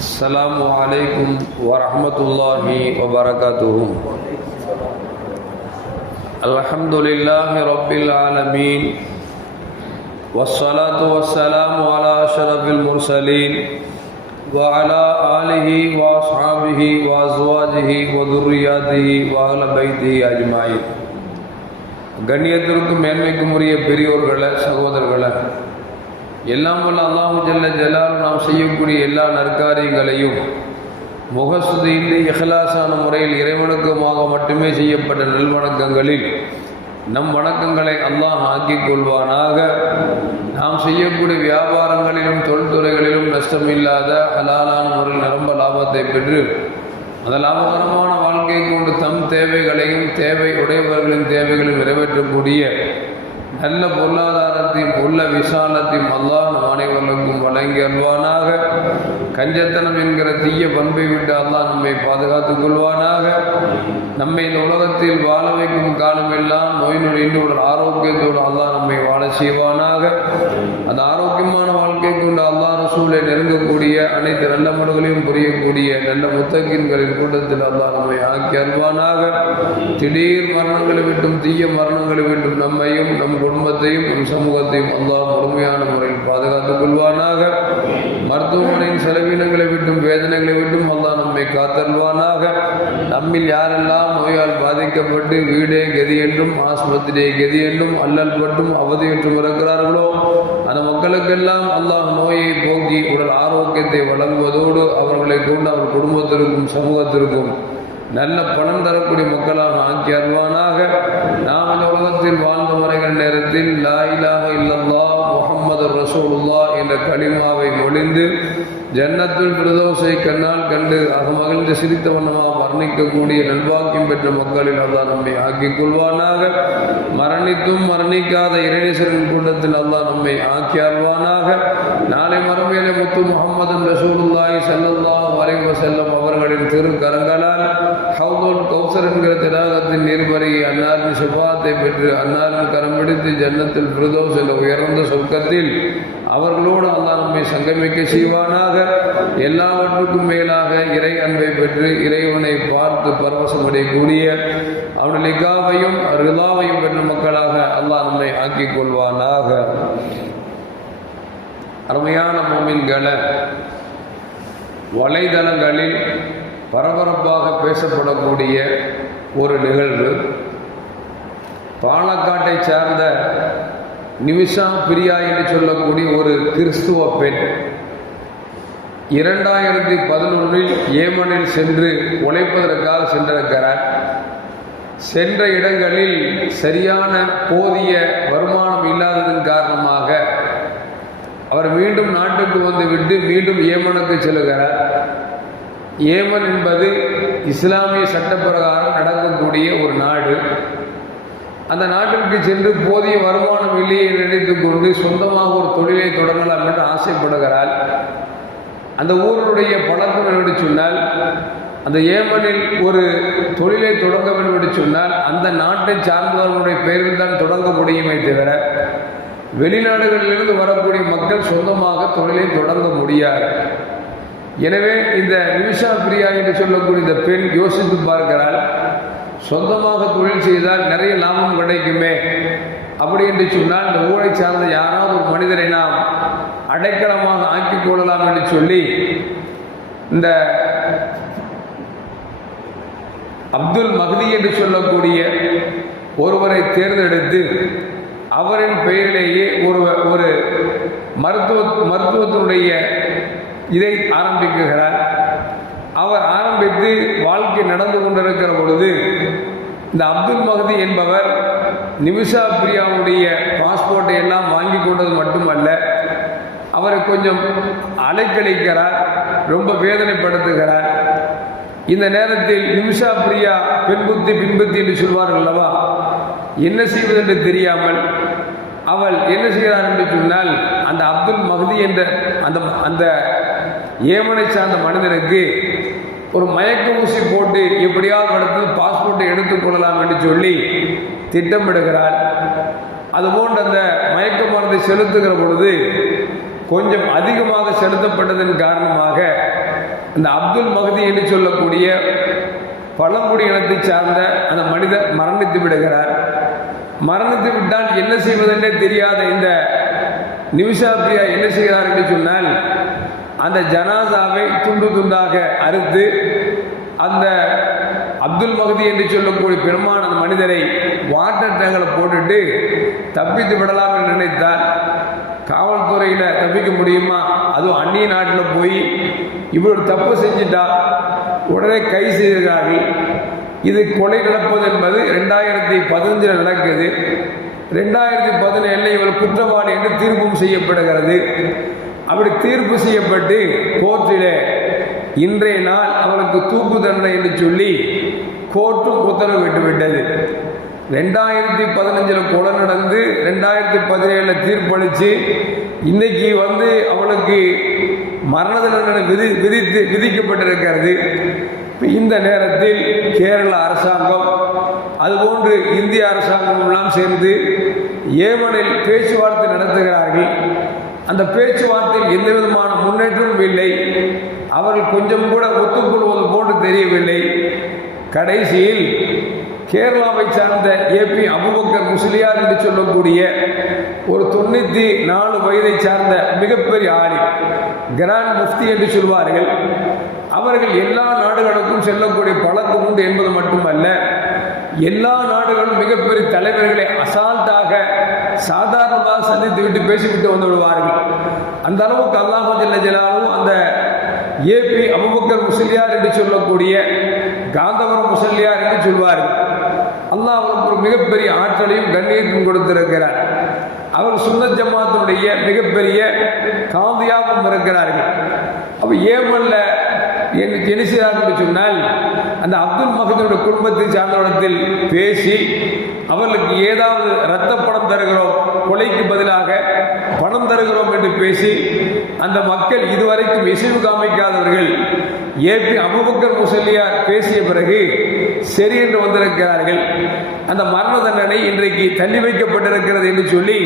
السلام عليكم ورحمة الله وبركاته الحمد لله رب العالمين والصلاة والسلام على أشرف المرسلين وعلى آله وأصحابه وأزواجه وذرياته وأهل بيته أجمعين கண்ணியத்திற்கும் மேன்மைக்கும் உரிய பெரியோர்களே சகோதரர்களே எல்லாம் வல்ல அல்லாஹு ஜல்ல ஜலால் நாம் செய்யக்கூடிய எல்லா நற்காரியங்களையும் முகசுதியில் இஹ்லாசான முறையில் இறைவணக்கமாக மட்டுமே செய்யப்பட்ட நல்வணக்கங்களில் நம் வணக்கங்களை அல்லாஹ் ஆக்கிக் கொள்வானாக. நாம் செய்யக்கூடிய வியாபாரங்களிலும் தொழில்துறைகளிலும் நஷ்டமில்லாத ஹலாலான முறையில் நிரம்ப லாபத்தை பெற்று அந்த லாபகரமான வாழ்க்கையை கொண்டு தம் தேவைகளையும் தேவை உடையவர்களின் தேவைகளையும் நிறைவேற்றக்கூடிய நல்ல பொருளாதாரத்தையும் உள்ள விசாலத்தையும் அல்லாஹ் நம் அனைவருக்கும் வழங்கி அல்வானாக. கஞ்சத்தனம் என்கிற தீய பண்பை விட்டு அல்லாஹ் நம்மை பாதுகாத்துக் கொள்வானாக. நம்மை இந்த உலகத்தில் வாழ வைக்கும் காலமெல்லாம் நோய் நொடி ஆரோக்கியத்தோடு அல்லாஹ் நம்மை வாழ செய்வானாக. அந்த ஆரோக்கியமான வாழ்க்கை கொண்ட அல்லா ரசூலை நெருங்கக்கூடிய அனைத்து நல்ல மடுகளையும் புரியக்கூடிய நல்ல முத்தகின்களின் கூட்டத்தில் அல்லா நம்மை ஆக்கி அல்வானாக திடீர் மரணங்களை விட்டும் தீய மரணங்களை விட்டும் நம்மையும் நம் குடும்பத்தையும் நம் சமூகத்தையும் அல்லா முழுமையான முறையில் பாதுகாத்துக் கொள்வானாக. மருத்துவமனையின் செலவினங்களை விட்டும் வேதனைகளை விட்டும் அல்லா நம்மை காத்தல்வானாக நம்மில் யாரெல்லாம் நோயால் பாதிக்கப்பட்டு வீடே கதி என்றும் ஆஸ்பத்திரியை கதி என்றும் அல்லல் பட்டும் அவதியுற்றும் பிறக்கிறார்களோ அந்த மக்களுக்கெல்லாம் அல்லாஹ் நோயை போக்கி உடல் ஆரோக்கியத்தை வழங்குவதோடு அவர்களை கொண்டு அவர் குடும்பத்திற்கும் சமூகத்திற்கும் நல்ல பணம் தரக்கூடிய மக்களாக ஆக்கி அருவானாக நாம் இந்த உலகத்தில் வாழ்ந்த முறைகள் நேரத்தில் லாயிலாக இல்லல்லா முகமது ரசூலுல்லா என்ற களிமாவை மொழிந்து ஜன்னத்துல் பிரதோஷை கண்ணால் கண்டு அகமகிழ்ந்து சிரித்த வண்ணமாக வர்ணிக்கக்கூடிய நல்வாக்கியம் பெற்ற மக்களில் அல்லா நம்மை ஆக்கிக் கொள்வானாக. மரணித்தும் மரணிக்காத இறைநேசரின் கூட்டத்தில் அல்லா நம்மை ஆக்கி அருவானாக நாளை மறுமையிலே முத்து முகமது ரசூலுல்லாய் செல்லல்லா வரைவ செல்லும் அவர்களின் திருக்கரங்களால் ஹவுதுல் கௌசர் என்கிற திராகத்தின் நீர்வரையை அன்னாரின் சுபாத்தை பெற்று அன்னாரின் கரம் பிடித்து ஜன்னத்தில் பிரதோஸ் என்ற உயர்ந்த சொர்க்கத்தில் அவர்களோடு அல்லா நம்மை சங்கமிக்க செய்வானாக. எல்லாவற்றுக்கும் மேலாக இறை அன்பை பெற்று இறைவனை பார்த்து பரவசமடையக்கூடிய அவனுடைய லிகாவையும் ரிதாவையும் பெற்ற மக்களாக அல்லாஹ் நம்மை ஆக்கிக் கொள்வானாக. அருமையான மோமின்களை வலைதளங்களில் பரபரப்பாக பேசப்படக்கூடிய ஒரு நிகழ்வு. பாலக்காட்டை சார்ந்த நிமிஷா பிரியா என்று சொல்லக்கூடிய ஒரு கிறிஸ்துவ பெண் இரண்டாயிரத்தி பதினொன்றில் ஏமனில் சென்று உழைப்பதற்காக சென்றிருக்கிறார். சென்ற இடங்களில் சரியான போதிய வருமானம் இல்லாததன் காரணமாக அவர் மீண்டும் நாட்டுக்கு வந்து விட்டு மீண்டும் ஏமனுக்கு செல்கிறார் ஏமன் என்பது இஸ்லாமிய சட்டப்பிரகாரம் நடக்கக்கூடிய ஒரு நாடு. அந்த நாட்டிற்கு சென்று போதிய வருமானம் இல்லையே நினைத்து கொண்டு சொந்தமாக ஒரு தொழிலை தொடங்கலாம் என்று ஆசைப்படுகிறாள். அந்த ஊருடைய பழக்கம் என்று சொன்னால் அந்த ஏமனில் ஒரு தொழிலை தொடங்க வேண்டும் என்று சொன்னால் அந்த நாட்டை சார்ந்தவர்களுடைய பெயரில் தான் தொடங்க முடியுமே தவிர வெளிநாடுகளிலிருந்து வரக்கூடிய மக்கள் சொந்தமாக தொழிலை தொடங்க முடியாது. எனவே இந்த நிமிஷா பிரியா என்று சொல்லக்கூடிய இந்த பெண் யோசித்து பார்க்கிறாள் சொந்தமாக தொழில் செய்தால் நிறைய லாபம் கிடைக்குமே அப்படி என்று சொன்னால் இந்த ஊரை சார்ந்த யாராவது ஒரு மனிதரை நாம் அடைக்கலமாக ஆக்கி கொள்ளலாம் என்று சொல்லி இந்த அப்துல் மஹதி என்று சொல்லக்கூடிய ஒருவரை தேர்ந்தெடுத்து அவரின் பெயரிலேயே ஒரு ஒரு மருத்துவ மருத்துவத்தினுடைய இதை ஆரம்பிக்குகிறார். அவர் ஆரம்பித்து வாழ்க்கை நடந்து கொண்டிருக்கிற பொழுது இந்த அப்துல் மஹதி என்பவர் நிமிஷா பிரியாவுடைய பாஸ்போர்ட்டை எல்லாம் வாங்கி கொண்டது மட்டுமல்ல அவரை கொஞ்சம் அலைக்கழிக்கிறார் ரொம்ப வேதனைப்படுத்துகிறார். இந்த நேரத்தில் நிமிஷா பிரியா பின்புத்தி பின்புத்தி என்று சொல்வார்கள் அல்லவா? என்ன செய்வது என்று தெரியாமல் அவள் என்ன செய்கிறார் என்று சொன்னால் அந்த அப்துல் மஹதி என்ற அந்த அந்த ஏமனை சார்ந்த மனிதனுக்கு ஒரு மயக்க ஊசி போட்டு எப்படியாவது அடுத்தது பாஸ்போர்ட்டை எடுத்துக்கொள்ளலாம் என்று சொல்லி திட்டமிடுகிறார். அதுபோன்று அந்த மயக்க மருந்தை செலுத்துகிற பொழுது கொஞ்சம் அதிகமாக செலுத்தப்பட்டதன் காரணமாக இந்த அப்துல் மகதி என்று சொல்லக்கூடிய பழங்குடி இனத்தை சார்ந்த அந்த மனிதர் மரணித்து விடுகிறார். மரணித்து விட்டால் என்ன செய்வதென்றே தெரியாத இந்த நிமிஷாப்ரியா என்ன செய்கிறார் என்று சொன்னால் அந்த ஜனாசாவை துண்டு துண்டாக அறுத்து அந்த அப்துல் மகதி என்று சொல்லக்கூடிய பெருமான அந்த மனிதரை வாட்டர் டேங்கில் போட்டுட்டு தப்பித்து விடலாம் என்று நினைத்தார் காவல்துறையில் தப்பிக்க முடியுமா? அதுவும் அந்நிய நாட்டில் போய் இவர் தப்பு செஞ்சிட்டா உடனே கை செய்கிறார்கள் இது கொலை நடப்பது என்பது ரெண்டாயிரத்தி பதினஞ்சில் நடக்குது. ரெண்டாயிரத்தி பதினேழில் இவர் குற்றவாளி என்று தீர்ப்பும் செய்யப்படுகிறது. அப்படி தீர்ப்பு செய்யப்பட்டு கோர்ட்டிலே இன்றைய நாள் அவனுக்கு தூக்கு தண்டனை என்று சொல்லி கோர்ட்டும் உத்தரவிட்டு விட்டது ரெண்டாயிரத்தி பதினஞ்சில் கொலை நடந்து ரெண்டாயிரத்தி பதினேழில் தீர்ப்பளித்து இன்னைக்கு வந்து அவனுக்கு மரண தண்டனை விதி விதித்து விதிக்கப்பட்டிருக்கிறது. இந்த நேரத்தில் கேரள அரசாங்கம் அதுபோன்று இந்திய அரசாங்கம் எல்லாம் சேர்ந்து ஏமனில் பேச்சுவார்த்தை நடத்துகிறார்கள். அந்த பேச்சுவார்த்தையில் எந்த விதமான முன்னேற்றமும் இல்லை. அவர்கள் கொஞ்சம் கூட ஒத்துக்கொள்வது போன்று தெரியவில்லை. கடைசியில் கேரளாவை சார்ந்த ஏபி அபுபக்கர் முஸ்லியார் என்று சொல்லக்கூடிய ஒரு தொண்ணூற்றி நாலு வயதை சார்ந்த மிகப்பெரிய ஆளி கிராண்ட் முஃப்தி என்று சொல்வார்கள். அவர்கள் எல்லா நாடுகளுக்கும் செல்லக்கூடிய பழக்கம் உண்டு என்பது மட்டுமல்ல எல்லா நாடுகளும் மிகப்பெரிய தலைவர்களை அசால்ட்டாக சாதாரணமாக சந்தித்து விட்டு பேசிவிட்டு வந்து விடுவார்கள். அந்த அளவுக்கு அல்லாஹு ஜல்ல ஜலாலும் அந்த ஏபி அபுபக்கர் முஸ்லியார் என்று சொல்லக்கூடிய காந்தபுரம் முசல்யார் என்று சொல்வார்கள். அல்லாஹ் அவருக்கு ஒரு மிகப்பெரிய ஆற்றலையும் கண்ணியத்தையும் கொடுத்திருக்கிறார். அவர் சுன்னத் ஜமாத்தினுடைய மிகப்பெரிய காந்தியாகவும் இருக்கிறார்கள். அப்ப ஏமல்ல எனக்கு என்ன செய்தார் என்று சொன்னால் அந்த அப்துல் மகதனுடைய குடும்பத்தை சார்ந்தவரிடத்தில் பேசி அவர்களுக்கு ஏதாவது இரத்த பணம் தருகிறோம் கொலைக்கு பதிலாக பணம் தருகிறோம் என்று பேசி அந்த மக்கள் இதுவரைக்கும் இசைவு காமிக்காதவர்கள் ஏபி அபுபக்கர் முசல்லியார் பேசிய பிறகு சரி என்று வந்திருக்கிறார்கள். அந்த மரண தண்டனை இன்றைக்கு தள்ளி வைக்கப்பட்டிருக்கிறது என்று சொல்லி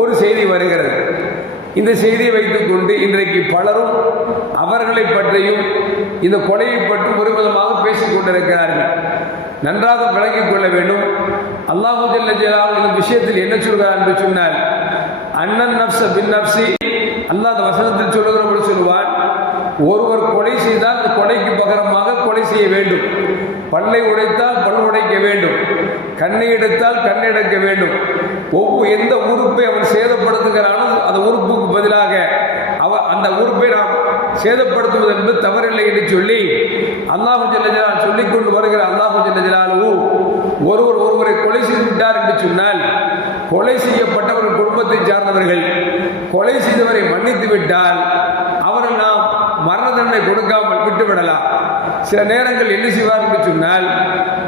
ஒரு செய்தி வருகிறது. இந்த செய்தியை வைத்துக்கொண்டு இன்றைக்கு பலரும் அவர்களை பற்றியும் இந்த கொலையை பற்றி ஒரு விதமாக பேசிக் கொண்டிருக்கிறார்கள். நன்றாக விளங்கிக் கொள்ள வேண்டும். அல்லாஹு ஜல்ல இந்த விஷயத்தில் என்ன சொல்கிறார் என்று சொன்னார் அண்ணன் நப்ச பின் நப்சி அல்லாஹ் அந்த வசனத்தில் சொல்லுகிறபடி சொல்லுவான் ஒருவர் கொலை செய்தால் அந்த கொலைக்கு பகரமாக கொலை செய்ய வேண்டும். பல்லை உடைத்தால் பல் உடைக்க வேண்டும். கண்ணை எடுத்தால் கண்ணை எடுக்க வேண்டும். ஒவ்வொரு எந்த உறுப்பை அவன் சேதப்படுத்துகிறானோ அந்த உறுப்புக்கு பதிலாக அவ அந்த உறுப்பை நாம் சேதப்படுத்துவது என்பது தவறில்லை என்று சொல்லி அல்லாஹு ஜல்லஜலால் சொல்லிக் கொண்டு வருகிற அல்லாஹு ஜல்லஜலாலு ஒருவர் ஒருவரை கொலை செய்து விட்டார் என்று சொன்னால் கொலை செய்யப்பட்டவர்கள் குடும்பத்தை சார்ந்தவர்கள் கொலை செய்தவரை மன்னித்து விட்டால் அவர்கள் நாம் மரண தண்டனை கொடுக்காமல் விட்டுவிடலாம். சில நேரங்கள் என்ன செய்வார் என்று சொன்னால்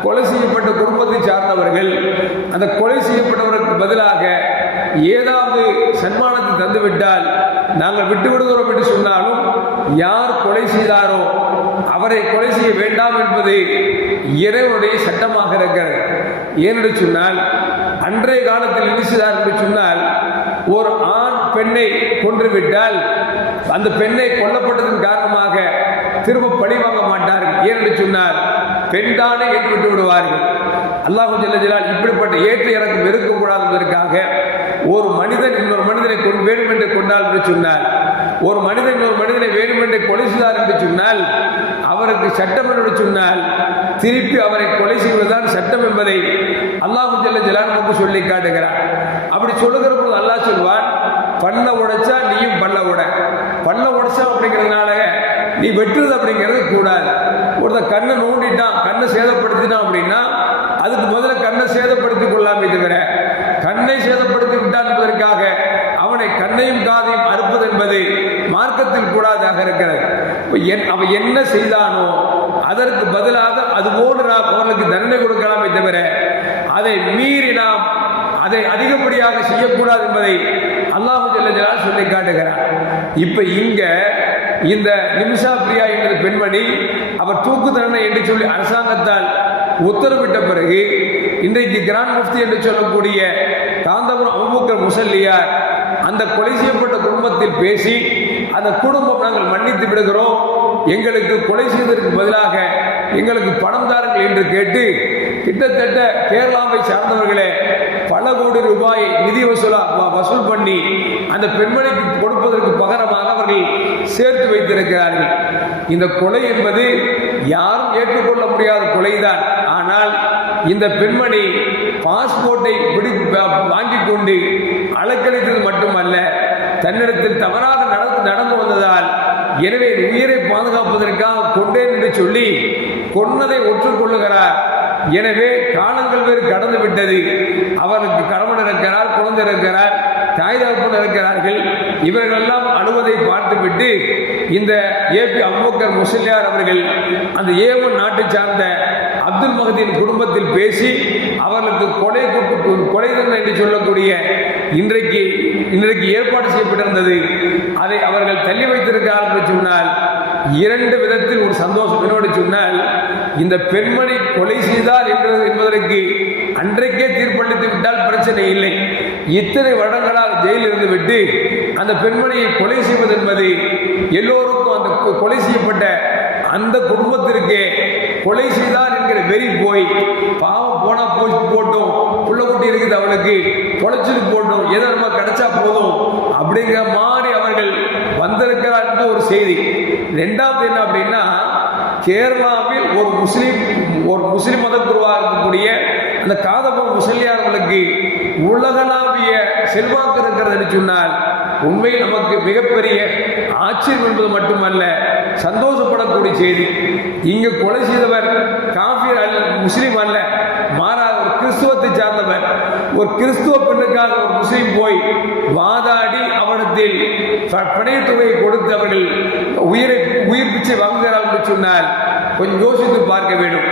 கொலை செய்யப்பட்ட குடும்பத்தை சார்ந்தவர்கள் அந்த கொலை செய்யப்பட்டவருக்கு பதிலாக ஏதாவது சன்மானத்தை தந்துவிட்டால் நாங்கள் விட்டு விடுகிறோம் என்று சொன்னாலும் யார் கொலை செய்தாரோ அவரை கொலை செய்ய வேண்டாம் என்பது இறைவனுடைய சட்டமாக இருக்கிறது. ஏனென்று சொன்னால் அன்றைய காலத்தில் என்ன செய்தார் என்று சொன்னால் ஒரு ஆண் பெண்ணை கொன்றுவிட்டால் அந்த பெண்ணை கொல்லப்பட்டதன் காரணமாக திரும்ப பழி வாங்க மாட்டார்கள். ஏனென்று சொன்னால் பெண்தானே என்று விட்டு விடுவார்கள். அல்லாஹு ஜல்லஜலால் இப்படிப்பட்ட ஏற்று இறக்கம் இருக்கக்கூடாது என்பதற்காக ஒரு மனிதன் இன்னொரு மனிதனை கொண்டு வேண்டும் என்று கொண்டால் என்று சொன்னால் ஒரு மனிதன் இன்னொரு மனிதனை வேண்டும் என்று கொலை செய்தார் என்று சொன்னால் அவருக்கு சட்டம் என்று சொன்னால் திருப்பி அவரை கொலை செய்வதுதான் சட்டம் என்பதை அல்லாஹு ஜல்ல ஜலான் நமக்கு சொல்லி காட்டுகிறார். அப்படி சொல்லுகிற போது அல்லாஹ் சொல்வான் பண்ண உடைச்சா நீயும் பல்ல உட. பல்ல உடைச்சா அப்படிங்கிறதுனால நீ வெட்டுறது அப்படிங்கிறது கூடாது. ஒருத்தன் கண்ணை நோண்டிட்டான் கண்ணை சேதப்படுத்திட்டான் அப்படின்னா அதுக்கு முதல்ல கண்ணை சேதப்படுத்திக் கொள்ளாமே தவிர கண்ணை சேதப்படுத்தி விட்டான் என்பதற்காக அவனை கண்ணையும் காதையும் அறுப்பது என்பது மார்க்கத்தில் கூடாதாக இருக்கிறது. என் அவன் என்ன செய்தானோ அதற்கு பதிலாக அதுபோன்று நாம் அவர்களுக்கு தண்டனை கொடுக்கலாமே தவிர அதை மீறி நாம் அதை அதிகப்படியாக செய்யக்கூடாது என்பதை அல்லாஹு சொல்லி காட்டுகிறான். இப்ப இங்க இந்த நிமிஷா பிரியா என்ற பெண்மணி அவர் தூக்கு தண்டனை என்று சொல்லி அரசாங்கத்தால் உத்தரவிட்ட பிறகு இன்றைக்கு கிராண்ட் முஃப்தி என்று சொல்லக்கூடிய காந்தபுரம் அபுபக்கர் முசல்லியார் அந்த கொலை செய்யப்பட்ட குடும்பத்தில் பேசி அந்த குடும்பம் நாங்கள் மன்னித்து விடுகிறோம். எங்களுக்கு கொலை செய்வதற்கு பதிலாக எங்களுக்கு பணம் தாருங்கள் என்று கேட்டு கிட்டத்தட்ட கேரளாவை சார்ந்தவர்களே பல கோடி ரூபாய் நிதி வசூலா வசூல் பண்ணி அந்த பெண்மணிக்கு கொடுப்பதற்கு பகரமாக அவர்கள் சேர்த்து வைத்திருக்கிறார்கள். இந்த கொலை என்பது யாரும் ஏற்றுக்கொள்ள முடியாத கொலைதான். ஆனால் இந்த பெண்மணி பாஸ்போர்ட்டை பிடி வாங்கி கொண்டு அலக்கழித்தது மட்டுமல்ல தன்னிடத்தில் தவறாக நடந்து நடந்து வந்ததால் எனவே உயிரை பாதுகாப்பதற்காக கொண்டேன் என்று சொல்லி கொன்னதை ஒற்றுக்கொள்ளுகிறார். எனவே காலங்கள் வேறு கடந்து விட்டது. அவருக்கு கணவன் இருக்கிறார் குழந்தை இருக்கிறார் தாய் தகப்பன் இருக்கிறார்கள். இவர்களெல்லாம் அழுவதை பார்த்துவிட்டு இந்த ஏபி அபுபக்கர் முஸ்லியார் அவர்கள் அந்த ஏமன் நாட்டை சார்ந்த அப்துல் மகதியின் குடும்பத்தில் பேசி அவர்களுக்கு கொலை கொட்டு- கொலை தண்டனை என்று சொல்லக்கூடிய இன்றைக்கு இன்றைக்கு ஏற்பாடு செய்யப்பட்டிருந்தது. அதை அவர்கள் தள்ளி வைத்திருக்கிறார்கள் என்று சொன்னால் இரண்டு விதத்தில் ஒரு சந்தோஷம் என்னோடு சொன்னால் இந்த பெண்மணி கொலை செய்தார் என்பது என்பதற்கு அன்றைக்கே தீர்ப்பளித்து விட்டால் பிரச்சனை இல்லை. இத்தனை வருடங்களால் ஜெயிலில் இருந்து விட்டு அந்த பெண்மணியை கொலை செய்வது என்பது எல்லோருக்கும் அந்த கொலை செய்யப்பட்ட அந்த குடும்பத்திற்கே கொலை செய்தார் என்கிற வெறி போய் பாவம் போனா போய் போட்டோம் புள்ள குட்டி இருக்குது அவளுக்கு பொழைச்சிட்டு போட்டோம் எதை நம்ம கிடைச்சா போதும் அப்படிங்கிற மாதிரி அவர்கள் வந்திருக்கிறார் என்று ஒரு செய்தி. ரெண்டாவது என்ன அப்படின்னா கேரளாவில் ஒரு முஸ்லீம் ஒரு முஸ்லிம் மதக்குருவாக இருக்கக்கூடிய அந்த காதப முசல்யார்களுக்கு உலகளாவிய செல்வாக்கு இருக்கிறது சொன்னால் உண்மையில் நமக்கு மிகப்பெரிய ஆச்சரியம் என்பது மட்டுமல்ல சந்தோஷப்படக்கூடிய செய்தி. இங்கு கொலை செய்தவர் காஃபிர் அல்ல முஸ்லீம் அல்ல மாறாக ஒரு கிறிஸ்துவத்தை சார்ந்தவர். ஒரு கிறிஸ்துவ பெண்ணுக்காக ஒரு முஸ்லீம் போய் வாதாடி அவனத்தில் பணையத்தொகையை கொடுத்து அவர்கள் உயிரை உயிர் பிச்சை வாங்குகிறார் என்று சொன்னால் கொஞ்சம் யோசித்து பார்க்க வேண்டும்.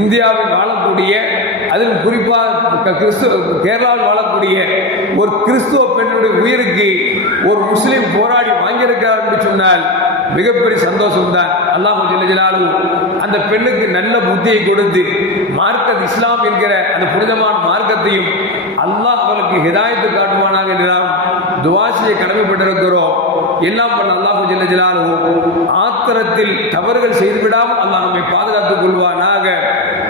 இந்தியாவில் வாழக்கூடிய அதிலும் குறிப்பாக கிறிஸ்துவ கேரளாவில் வாழக்கூடிய ஒரு கிறிஸ்துவ பெண்ணுடைய உயிருக்கு ஒரு முஸ்லீம் போராடி வாங்கியிருக்கிறார் என்று சொன்னால் மிகப்பெரிய சந்தோஷம் தான் அல்லாஹ் அந்த பெண்ணுக்கு நல்ல புத்தியை கொடுத்து மார்க்கத் இஸ்லாம் என்கிற அந்த புனிதமான மார்க்கத்தையும் அல்லாஹ் அவளுக்கு ஹிதாயத்து காட்டுவானாக என்று நாம் துவாசியை கடமைப்பட்டிருக்கிறோம். எல்லாம் பண்ண அல்லாஹ் ஜல்ல ஆத்திரத்தில் தவறுகள் செய்துவிடாமல் அல்லாஹ் நம்மை பாதுகாத்துக் கொள்வானாக.